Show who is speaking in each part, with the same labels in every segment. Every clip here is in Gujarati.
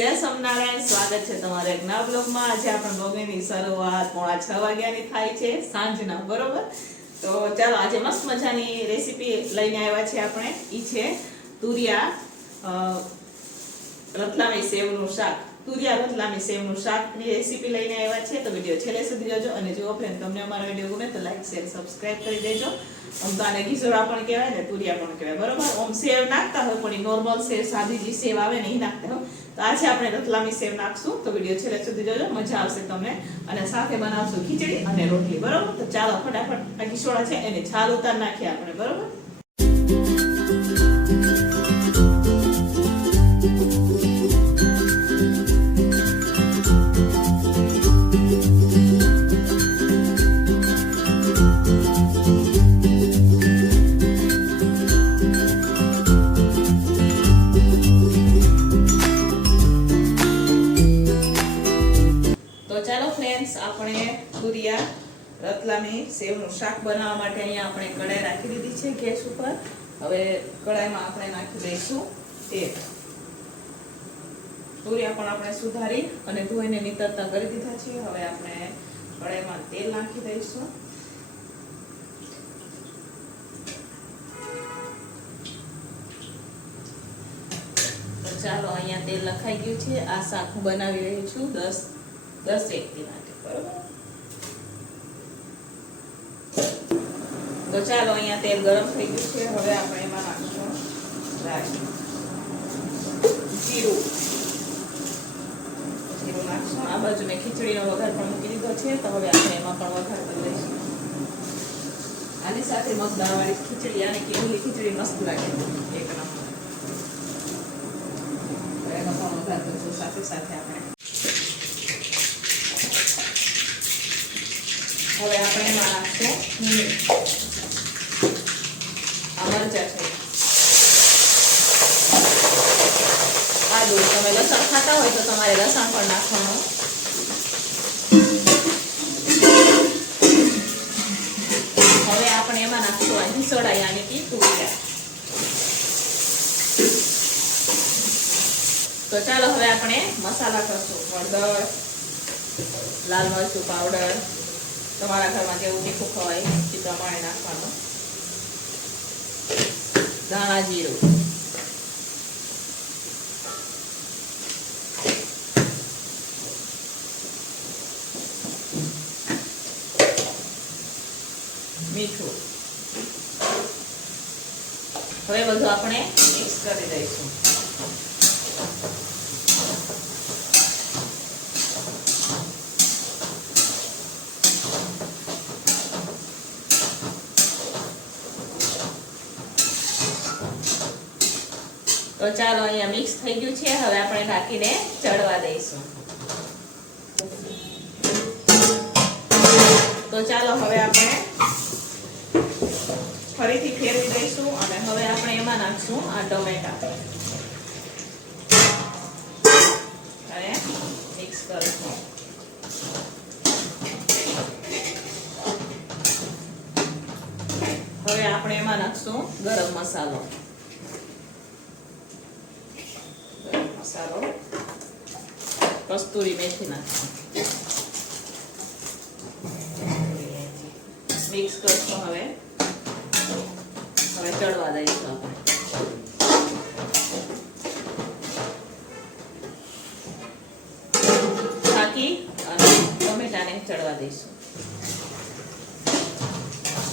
Speaker 1: જય સ્વામિનારાયણ, સ્વાગત છે તમારા એક નવા બ્લોગમાં. આજે આપણે બ્લોગની શરૂઆત પોણા છ વાગ્યાની થાય છે, સાંજના, બરોબર? તો ચાલો, આજે મસ્ત મજાની રેસીપી લઈને આવ્યા છે આપણે. એ છે તુરિયા રતલામી સેવનું શાક. તુરિયા રતલામી સેવનું શાકની રેસીપી લઈને આવ્યા છે, તો વીડિયો છેલ્લે સુધી જોજો અને જો ફ્રેન્ડ તમને અમારો વીડિયો ગમે તો લાઈક શેર સબસ્ક્રાઇબ કરી દેજો. આમ તો આને ઘીસોડા પણ કહેવાય ને તુરિયા પણ કહેવાય, બરોબર? ઓમ સેવ નાખતા હોય, પણ નોર્મલ સેવ સાદી જે સેવ આવે ને એ નાખતા હોય. તો આજે આપણે રતલામી સેવ નાખશું, તો વીડિયો છેલ્લે સુધી જોજો, મજા આવશે તમને. અને સાથે બનાવશું ખીચડી અને રોટલી, બરોબર? તો ચાલો ફટાફટ આ ઘીસોડા છે, એને છાલ ઉતાર નાખીએ આપણે, બરોબર? રતલામી સેવનું શાક બનાવવા માટે અહીંયા આપણે કઢાઈ રાખી દીધી છે ગેસ ઉપર. હવે કઢાઈમાં આપણે નાખી દઈશું તેલ. તુરિયા પણ આપણે સુધારી અને ધોઈને નીતરતા કરી દીધા છે. હવે આપણે કઢાઈમાં તેલ નાખી દઈશું. ચાલો અહીંયા તેલ લખાઈ ગયું છે. આ શાક બનાવી રહી છું દસ દસ વ્યક્તિ માટે, બરોબર? તો ચાલો અહીંયા તેલ ગરમ થઈ ગયું છે. હવે આપણે એમાં નાખીશું. રાઈ. જીરું. જીરું નાખશું. આ બાજુ મેં ખીચડીનો વઘાર પણ મૂકી દીધો છે. તો હવે આપણે એમાં પણ વઘાર કરી લઈશું. આની સાથે મસ્ત દાળવાળી ખીચડી અને કેવલી ખીચડી મસ્ત લાગે. એક નંબર. એનો પણ વઘાર કરીશું. સાથે સાથે આપણે. હવે આપણે એમાં નાખશું. મરચાં છે. આદુ તમે લસણ ખાતા હોય તો તમારે લસણ પણ નાખવાનું. હવે આપણે એમાં નાખશું આ હિસોડા યાની કે તુરિયા તો ચાલો હવે આપણે મસાલા કરશું. હળદર, લાલ મરચું પાવડર તમારા ઘરમાં જેવું તીખું ખવાય એ પ્રમાણે નાખવાનું. ધાણા જીરું મીઠું. હવે બધું આપણે મિક્સ કરી દઈશું. તો ચાલો અહીંયા મિક્સ થઈ ગયું છે. હવે આપણે ઢાંકીને ચડવા દઈશું. તો ચાલો હવે આપણે ફરીથી ફેરવી દઈશું અને હવે આપણે એમાં નાખશું આ ટમેટા. અને મિક્સ કરીશું. હવે આપણે એમાં નાખશું ગરમ મસાલો ગરમ મસાલો કસ્તુરી મેથી નાખશું મિક્સ કરશું હવે. હવે ચડવા દઈશું આપણે. ઢાંકી અને ટમેટાને ચડવા દઈશું.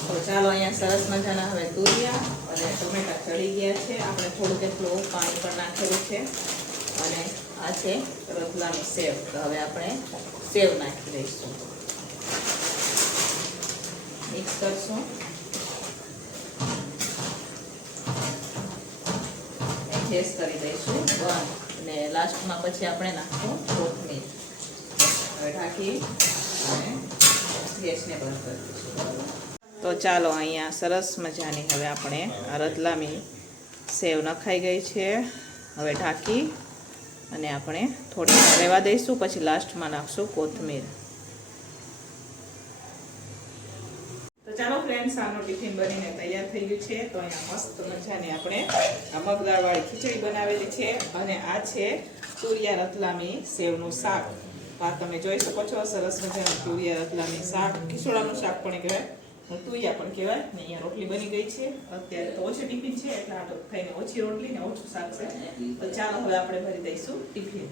Speaker 1: તો ચાલો અહીંયા સરસ મજાના હવે તુરિયા અને ટમેટા ચડી ગયા છે. આપણે થોડું એટલું પાણી પણ નાખેલું છે. અને આ છે રતલામી સેવ તો હવે આપણે સેવ નાખી દઈશું. મિક્સ કરશું. ગેસ કરી દઈશું. બન અને લાસ્ટમાં પછી આપણે નાખશું કોથમીર. હવે ઢાંકી અને ગેસને બંધ કરી દઈશું. તો ચાલો અહીંયા સરસ મજાની હવે આપણે રતલામી સેવ નખાઈ ગઈ છે. હવે ઢાંકી અને આપણે થોડી રહેવા દઈશું, પછી લાસ્ટમાં નાખશું કોથમીર. તો ચાલો ફ્રેન્ડ્સ આનો ટિફિન બનીને તૈયાર થઈ ગયું છે. તો અહીંયા મસ્ત મજાની આપણે આ મગદાળવાળી ખીચડી બનાવેલી છે અને આ છે તુરિયા રતલામી સેવનું શાક. આ તમે જોઈ શકો છો, સરસ મજાનું તુરિયા રતલામી શાક. ખીસોડાનું શાક પણ કહેવાય તુરિયા પણ કહેવાય ને, અહીંયા રોટલી બની ગઈ છે. અત્યારે તો ઓછી ટિફિન છે, એટલે આ થઈને ઓછી રોટલી ને ઓછું શાક છે. તો ચાલો, હવે આપણે ભરી દઈશું ટિફિન.